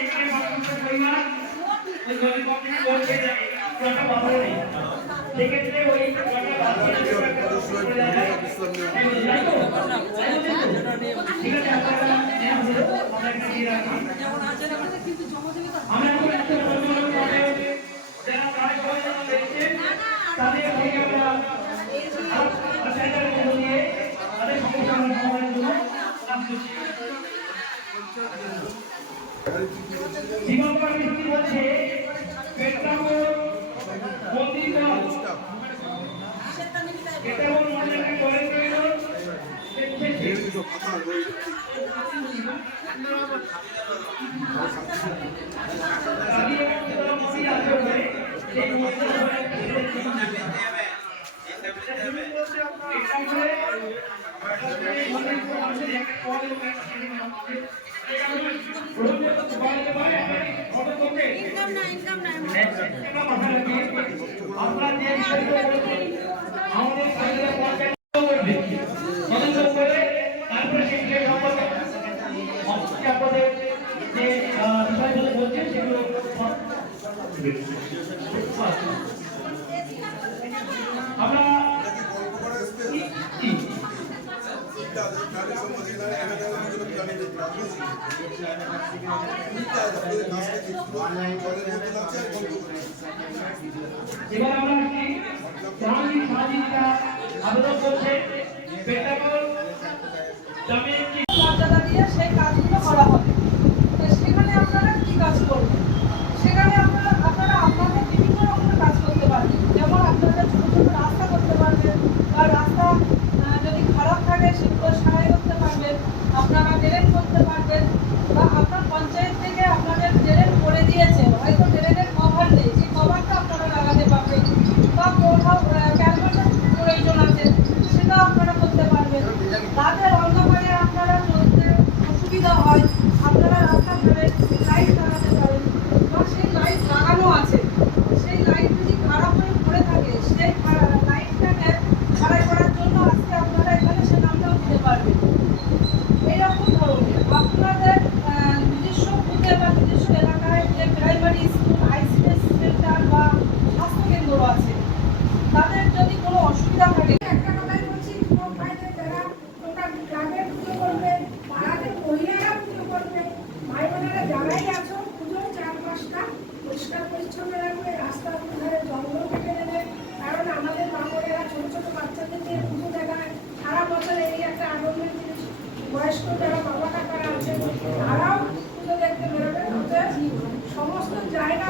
এখানে সবকিছু করি না ওই গরিব কমিটি করছে কথা ভালো নেই সেক্ষেত্রে ওই কথা ভালো ঠিক আছে আপনারা আমরা একটা দিয়ে রাখি দিবাকর মিস্ত্রি বলছে পেট্রাগোর মন্দির কল আপনাদের যে বিষয়গুলো বলছেন সেগুলো এবার আমরা একটি আবেদন করছে। রাতের অন্ধকারে আপনারা চলতে অসুবিধা হয়। আপনারা রাস্তা ধরে লাইট পারেন। এবং সেই লাইট লাগানো আছে। সেই লাইট খারাপ হয়ে পড়ে থাকে সেই লাইটটাকে সারাই জন্য আজকে আপনারা এখানে সে নামটাও দিতে পারবেন। এইরকম ধরনের। আপনাদের নিজস্ব বুথে নিজস্ব এলাকায় যে প্রাইমারি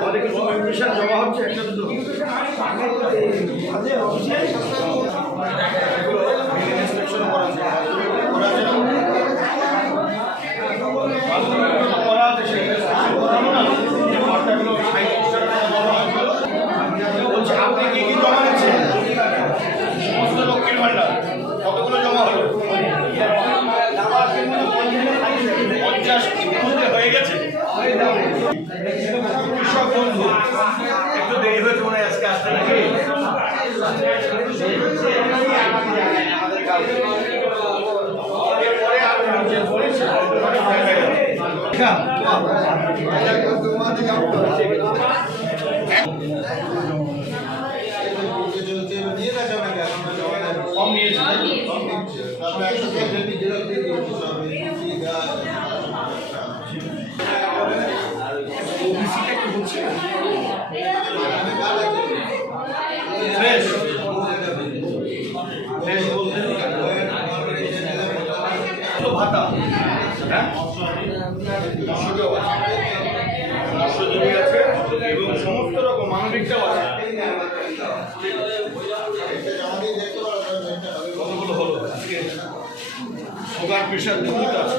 我这个我不想走我好不想吃 Yeah. ভাতা। হ্যাঁ? মৎস্যজীবী আছে। এবং সমস্ত রকম মানবিকটাও আছে। কতগুলো হলো সুগার প্রেশার দুধ আছে।